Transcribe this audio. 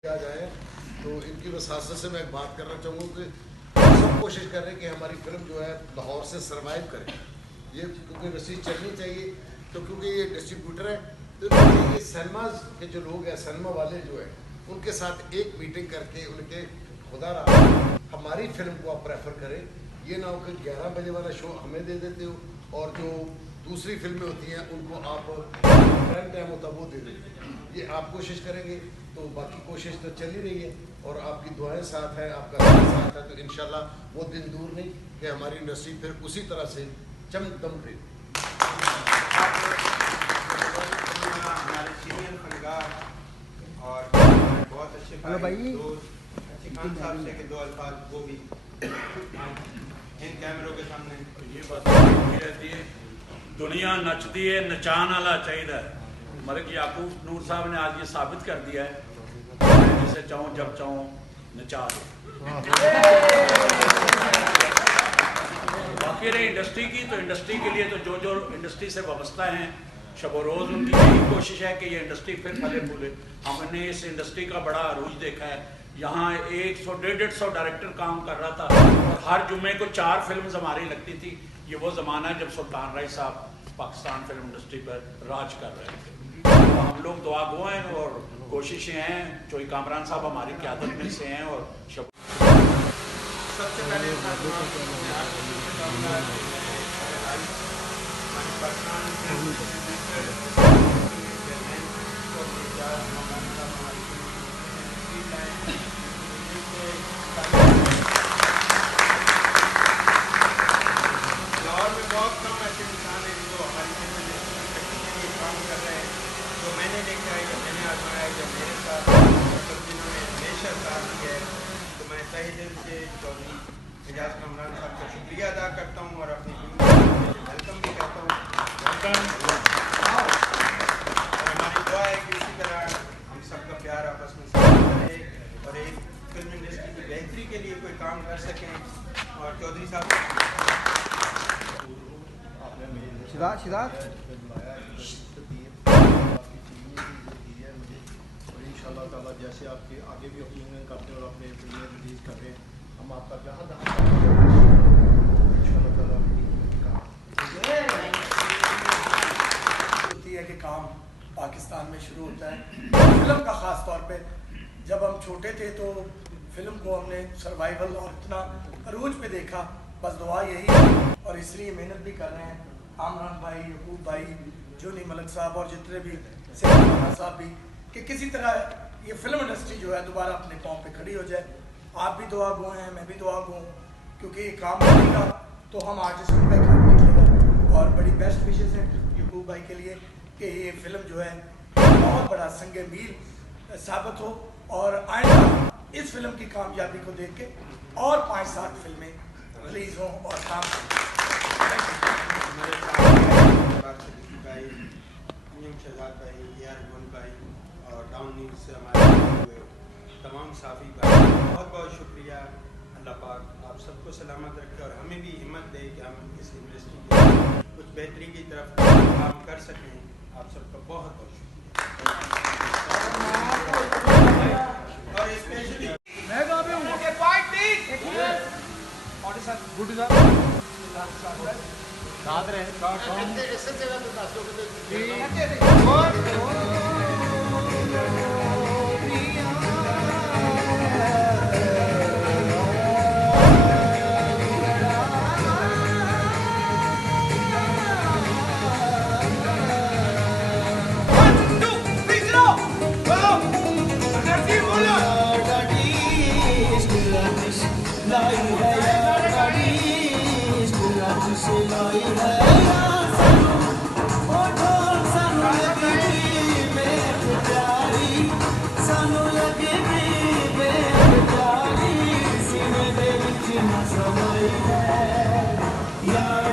आ जाए तो इनकी वसासत से मैं एक बात करना चाहूँगा कि सब कोशिश कर रहे हैं कि हमारी फिल्म जो है लाहौर से सरवाइव करे। ये क्योंकि रसीद चलनी चाहिए, तो क्योंकि ये डिस्ट्रीब्यूटर है तो ये सिनेमाज के जो लोग हैं, सिनेमा वाले जो है, उनके साथ एक मीटिंग करके उनके खुदा रहा हमारी फिल्म को आप प्रेफर करें। ये ना हो कि 11 बजे वाला शो हमें दे देते हो और जो दूसरी फिल्में होती हैं उनको आप प्राइम टाइम होता वो दे देते हो। ये आप कोशिश करेंगे तो बाकी कोशिश तो चल ही रही है और आपकी दुआएं साथ है, आपका साथ है, तो इंशाल्लाह वो दिन दूर नहीं कि हमारी इंडस्ट्री फिर उसी तरह से चमकदम फिर हमारे सीनियर फनकार और बहुत अच्छे भाई खान साहब से के दो अल्फाज वो भी इन कैमरों के सामने। ये बात रहती है, दुनिया नचती है, नचान वाला चाहिए। मलिक याकूब नूर साहब ने आज ये साबित कर दिया है, जिसे चाहूँ जब चाहूँ नचा दो। बाकी रही इंडस्ट्री की, तो इंडस्ट्री के लिए तो जो इंडस्ट्री से वाबस्ता हैं शब रोज़ उनकी यही कोशिश है कि ये इंडस्ट्री फिर फले फूले। हमने इस इंडस्ट्री का बड़ा अरूज देखा है, यहाँ 100-150 डायरेक्टर काम कर रहा था और हर जुम्मे को 4 फिल्म हमारी लगती थी। ये वो ज़माना है जब सुल्तान राय साहब पाकिस्तान फिल्म इंडस्ट्री पर राज कर रहे थे। तो हम लोग दुआ गो हैं और कोशिशें हैं, चोई कामरान साहब हमारी क़यादत में से हैं। और सबसे पहले लाहौर में बहुत कम ऐसे इंसान हैं जो हमारी के लिए काम कर रहे हैं। जो मैंने देखा है, जब मैंने आजमाया है, जब मेरे साथ सब जिन्होंने हमेशा साथ दिया है, तो मैं तहे दिल से चौधरी एजाज कामरान साहब का शुक्रिया अदा करता हूँ और अपनी वेलकम भी करता हूँ। और हमारी दुआ है कि इसी तरह हम सबका प्यार आपस में रहे और एक फिल्म इंडस्ट्री की बेहतरी के लिए कोई काम कर सकें। और चौधरी साहब इंशाअल्लाह ताला जैसे आपके आगे भी ओपिनियन करते हैं और अपने फिल्में रिलीज़ कर रहे हैं, हम आपका जहाँ इंशाअल्लाह ताला होती है कि काम पाकिस्तान में शुरू होता है फिल्म का। ख़ास तौर पे जब हम छोटे थे तो फिल्म को हमने सर्वाइवल और इतना अरूज पे देखा। बस दुआ यही है और इसलिए मेहनत भी कर रहे हैं कामरान भाई, यकूब भाई, जोनी मलिक साहब और जितने भी साहब भी, कि किसी तरह ये फिल्म इंडस्ट्री जो है दोबारा अपने पाँव पे खड़ी हो जाए। आप भी दुआ गो हैं, मैं भी दुआ गो हूँ, क्योंकि ये काम करेगा तो हम आर्टिस्ट पे काम निकलेगा। और बड़ी बेस्ट विशेष है यकूब भाई के लिए कि ये फिल्म जो है बहुत बड़ा संगे मील साबित हो और आइंदा इस फिल्म की कामयाबी को देख के और 5-7 फिल्में रिलीज हों और काम शहजाद भाई, AR भाई और टाउन न्यूज़ से हमारे तमाम साफी भाई, बहुत बहुत शुक्रिया। अल्लाह पाक आप सबको सलामत रखे और हमें भी हिम्मत दे कि हम इस इंडस्ट्री में कुछ बेहतरी की तरफ काम कर सकें। आप सबका बहुत बहुत शुक्रिया। और स्पेशली मैं कहाँ पे हूँ? साथ रहे ऐसे जगह पे दासों Yeah.